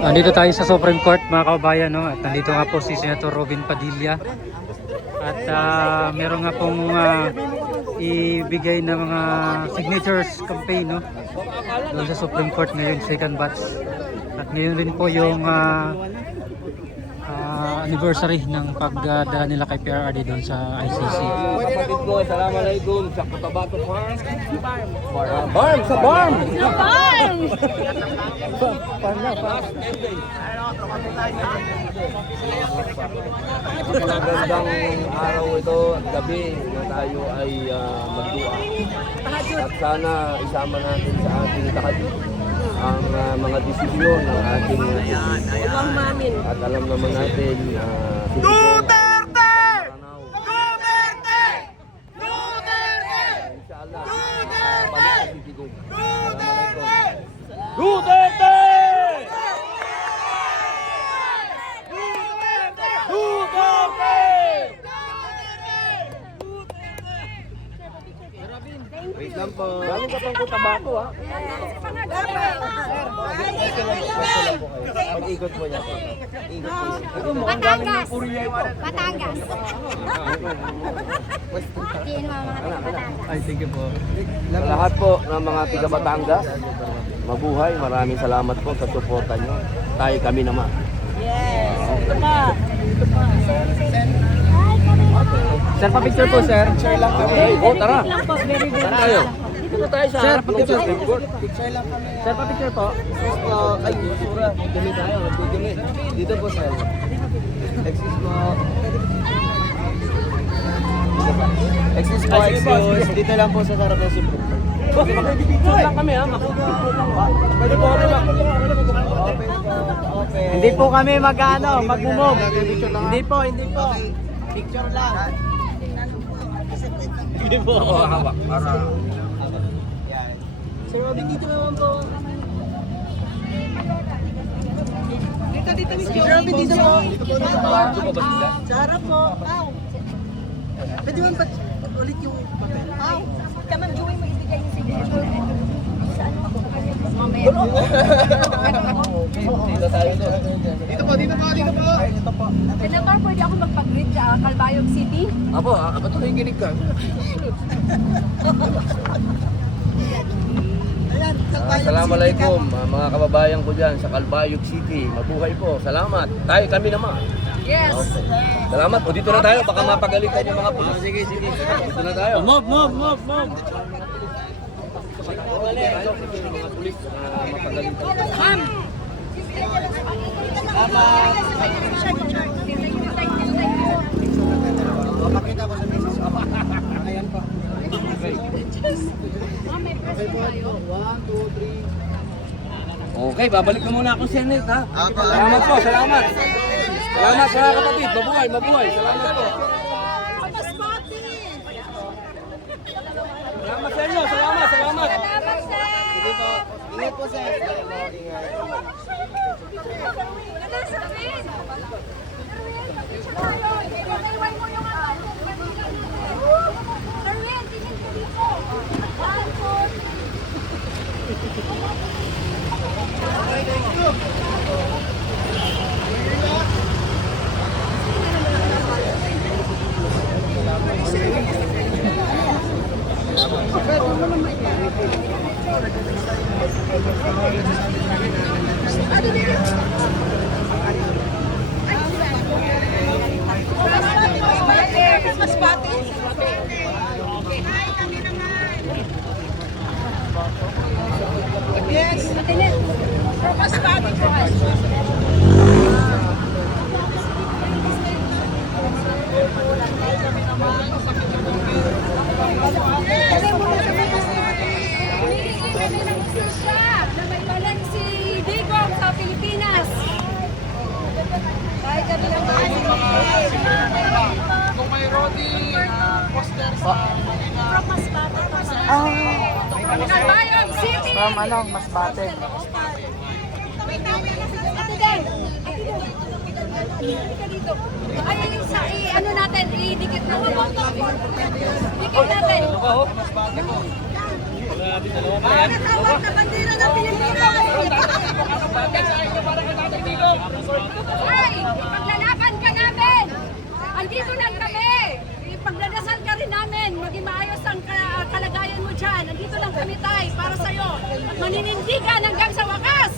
Nandito tayo sa Supreme Court mga kababayan, no? At nandito nga po si Senator Robin Padilla. At meron nga pong ibigay na mga signatures campaign, no? Doon sa Supreme Court ngayon, second batch. At ngayon rin po yung anniversary ng pagdala nila kay PRRD doon sa ICC. Kapatid ko, assalamualaikum sa Cotabato Farm. Farm! Sa farm! Sa farm! Farm na, farm. Magandang araw ito at gabi na tayo ay magdua. At sana isama natin sa ating tahajjud ang mga desisyon ng ating at alam naman natin Duterte! Duterte! Duterte! Inshallah balik sa Sitigong. Duterte! Wait lang po. Galing ka pang Cotabato, ha? Pag-ikot mo niya. Batangas! Batangas! Ay, thank you po. Sa lahat po ng mga tiga Batangas, mabuhay. Maraming salamat po sa suporta nyo. Tayo kami naman. Yes! Ito pa! Sir, pa-picture po, sir. Picture lang kami. Oh, tara. Very good. Tara tayo. Dito na tayo sa Sir, harap ng picture. Supreme Court. Picture lang kami. Sir, pa-picture po. Ay, sura. Dumi tayo. Dumi. Dito po, sir. Excuse mo. Excuse po, excuse. Dito lang po sa harap ng Supreme Court. Picture lang kami, ha? Pwede po kami Hindi po kami mag-move. Hindi po. Picture lang. Hindi po ako hawak. Para... Sir Robin, dito naman po. Dito, Mr. Robin, dito po. Sa harap po. Pao. Pwede mo ba't ulit yung papel? Pao. Kaman, gawin mo ibigay yung signature. Saan mo ako? Mamaya. Dito tayo doon. Dito po. Senator, pwede ako magpag-greet sa Calbayog City? Apo, ba't ito nakikinig ka? Assalamualaikum mga kababayan ko dyan sa Calbayog City. Mabuhay po. Salamat. Tayo kami naman. Yes. Salamat. O dito na tayo. Baka mapagalitan yung mga pulis. Sige. Dito na tayo. Move. Mga pulis mapagalitan. Ma'am! Papakita ko sa message ko. Ayan po. Okay, babalik na muna ako Senate, ha? Salamat po, salamat. Salamat sa kapatid. Mabuhay. Salamat po. Salamat sa inyo. Salamat. Sige po. Ingat po, sir. Christmas party? Yes. Christmas party po us. Humingi kami ng usisya na may balik si Digong sa Pilipinas. Kahit kami lang Kung may Rodi poster sa Calbayog City! Masbate. Ate Den! Halika dito. Ay, ano natin, idikit natin. Dikit natin. Tawag na bandera ng Pilipinas! Ay, ipaglalaban ka namin. Andito lang kami. Ipagdadasal ka rin namin. Maging maayos ang kalagayan mo dyan. Andito lang kami, Tay, para sa'yo. Maninindigan hanggang sa wakas.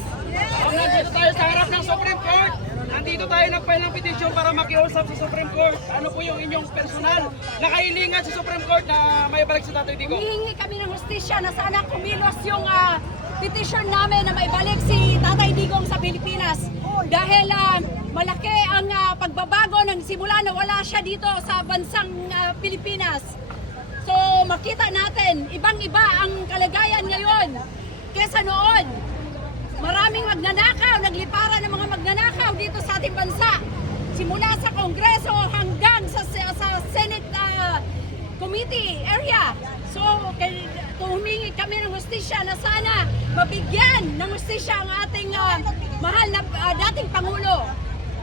Nandito tayo sa harap ng Supreme Court. Nandito tayo nag-file ng petition para makiusap sa Supreme Court. Ano po yung inyong personal na kahilingan sa Supreme Court na may balik si Tatay Digong? Hihingi kami ng hustisya na sana kumilos yung petition namin na maibalik si Tatay Digong sa Pilipinas. Dahil malaki ang pagbabago ng simula na wala siya dito sa bansang Pilipinas. So makita natin, ibang-iba ang kalagayan ngayon kesa noon. Maraming magnanakaw, nagliparan ng mga magnanakaw dito sa ating bansa. Simula sa Kongreso hanggang sa Senate Committee area. So, humingi kami ng hustisya na sana mabigyan ng hustisya ang ating mahal na dating Pangulo,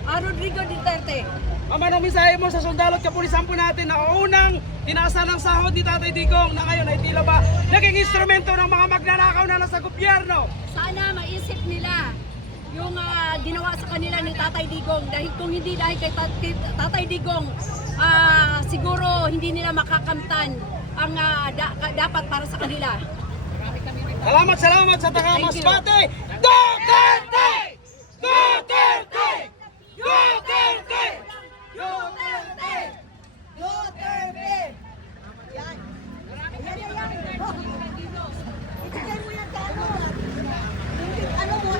Rodrigo Duterte. Mama, anong mensahe mo sa sundalo at kapulisan po natin na unang tinaasan ng sahod ni Tatay Digong na ngayon ay tila ba naging instrumento ng mga magnanakaw na nasa gobyerno? Sana maisip nila yung ginawa sa kanila ni Tatay Digong, dahil kung hindi dahil kay Tatay Digong, siguro hindi nila makakamtan ang dapat para sa kanila. Salamat sa taga Masbate! Duterte! Duterte! Duterte! Duterte! Duterte! Yan. Yan. Ibigay mo yan ka ano mo?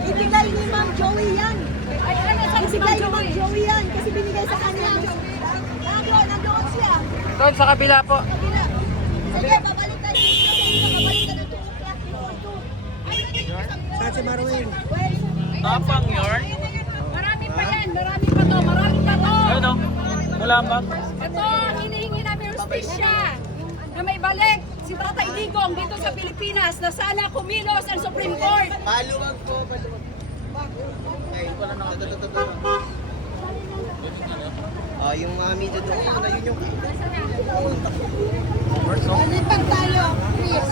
Ibigay ni Ma'am Joey yan. Ay, ano saan si Ma'am Ibigay ni Ma'am Joey? Joey yan kasi binigay sa kanya. Nandoon siya. Doon sa kabila po. Sige, babalik tayo dito. Babalik tayo dito. Saan si Marwin? Tapang yarn. Marami pa yan, marami pa to. Ano? Malambang. Ito, hinihingi namin hustisya na may balik si Tatay Digong dito sa Pilipinas na sana kumilos ang Supreme Court. Paluwag po, paluwag. Ngayon ko lang nakatututuro. Yung mga media doon, na yun yung... Lipat tayo, please.